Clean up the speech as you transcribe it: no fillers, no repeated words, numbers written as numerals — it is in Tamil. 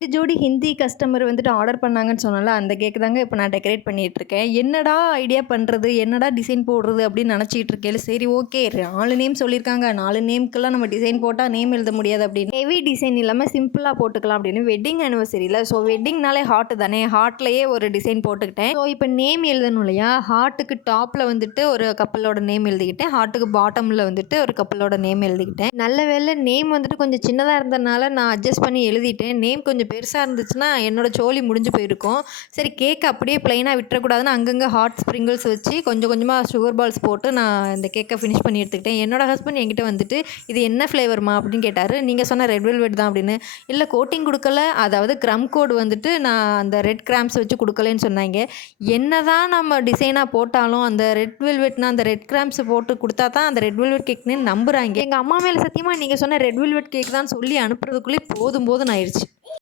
2 ஜோடி ஹிந்தி கஸ்டமர் வந்துட்டு ஆர்டர் பண்ணாங்கன்னு சொன்னேன்ல, அந்த கேக் தாங்க இப்ப நான் டெக்கரேட் பண்ணிட்டுருக்கேன். என்னடா ஐடியா பண்றது? என்னடா டிசைன் போடுறது? அப்படின்னு நெனச்சிட்டு இருக்கையில, சரி ஓகே 4 நேம் சொல்லியிருக்காங்க. 4 நேம்க்குலாம் நம்ம டிசைன் போட்டா நேம் எழுத முடியாது அப்படின்னு. ஹெவி டிசைன் இல்லாம சிம்பிளா போட்டுக்கலாம் அப்படின்னு வெட்டிங் ஆனிவர்சரில ஸோ வெட்டிங்னாலே ஹார்ட் தானே, ஹார்ட்லயே ஒரு டிசைன் போட்டுக்கிட்டேன். ஸோ இப்ப நேம் எழுதணும் இல்லையா? ஹார்ட்டுக்கு டாப்ல வந்துட்டு ஒரு கப்புலோட நேம் எழுதிக்கிட்டேன். ஹார்ட்டுக்கு பாட்டம்ல வந்துட்டு ஒரு கப்புலோட நேம் எழுதிக்கிட்டேன். நல்ல வேளை நேம் வந்துட்டு கொஞ்சம் சின்னதா இருந்ததுனால நான் அட்ஜஸ்ட் பண்ணி எழுதிட்டேன். நேம் கொஞ்சம் பெருசா இருந்துச்சுன்னா என்னோட சோலி முடிஞ்சு போயிருக்கும். சரி கேக் அப்படியே பிளைனா விட்டுறக்கூடாதுன்னு அங்கங்க ஹாட் ஸ்ப்ரிங்கிள்ஸ் வச்சு கொஞ்சம் கொஞ்சமா சுகர் பால்ஸ் போட்டு நான் இந்த கேக்க ஃபினிஷ் பண்ணி எடுத்துக்கிட்டேன். என்னோட ஹஸ்பண்ட் என்கிட்ட வந்துட்டு, "இது என்ன ஃப்ளேவர்மா?" அப்படின்னு கேட்டாரு. "நீங்க சொன்ன ரெட் வெல்வெட் தான்" அப்படின்னு. "இல்ல கோட்டிங் குடுக்கல, அதாவது க்ரம் கோட் வந்துட்டு நான் அந்த ரெட் கிராம்ஸ் வச்சு குடுக்கலன்னு" சொன்னாய்ங்க. என்னதான் நம்ம டிசைனா போட்டாலும் அந்த ரெட் வெல்வெட்னா அந்த ரெட் கிராம்ஸ் போட்டு குடுத்தா தான் அந்த ரெட் வெல்வெட் கேக்ன்னு நம்புறாய்ங்க. எங்க அம்மா மேல சத்தியமா நீங்க சொன்ன ரெட் வெல்வெட் கேக் தான் சொல்லி அனுப்புறதுக்குள்ளே போதும் போதும்ன்னு ஆயிருச்சு.